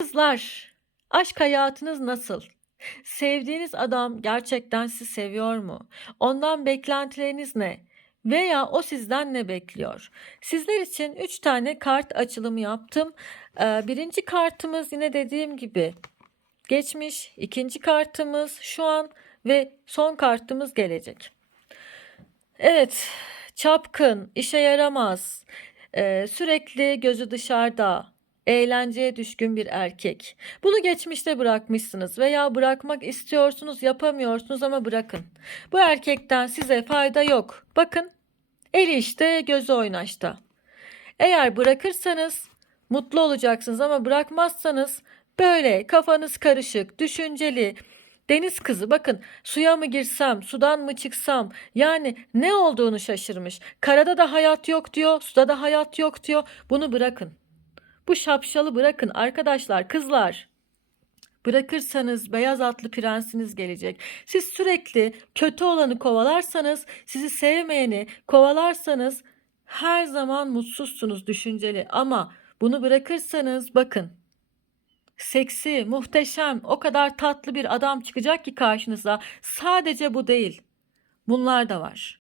Kızlar, aşk hayatınız nasıl? Sevdiğiniz adam gerçekten sizi seviyor mu? Ondan beklentileriniz ne? Veya o sizden ne bekliyor? Sizler için 3 tane kart açılımı yaptım. Ee, birinci kartımız yine dediğim gibi geçmiş. ikinci kartımız şu an ve son kartımız gelecek. Evet, çapkın, işe yaramaz, eee, sürekli gözü dışarıda, eğlenceye düşkün bir erkek. Bunu geçmişte bırakmışsınız veya bırakmak istiyorsunuz, yapamıyorsunuz ama bırakın. Bu erkekten size fayda yok. Bakın, eli işte, gözü oynaşta. Eğer bırakırsanız mutlu olacaksınız ama bırakmazsanız böyle kafanız karışık, düşünceli, deniz kızı bakın suya mı girsem, sudan mı çıksam yani ne olduğunu şaşırmış. Karada da hayat yok diyor, suda da hayat yok diyor. Bunu bırakın. Bu şapşalı bırakın arkadaşlar, kızlar. Bırakırsanız beyaz atlı prensiniz gelecek. Siz sürekli kötü olanı kovalarsanız, sizi sevmeyeni kovalarsanız her zaman mutsuzsunuz düşünceli ama bunu bırakırsanız bakın seksi, muhteşem, o kadar tatlı bir adam çıkacak ki karşınıza. Sadece bu değil. Bunlar da var.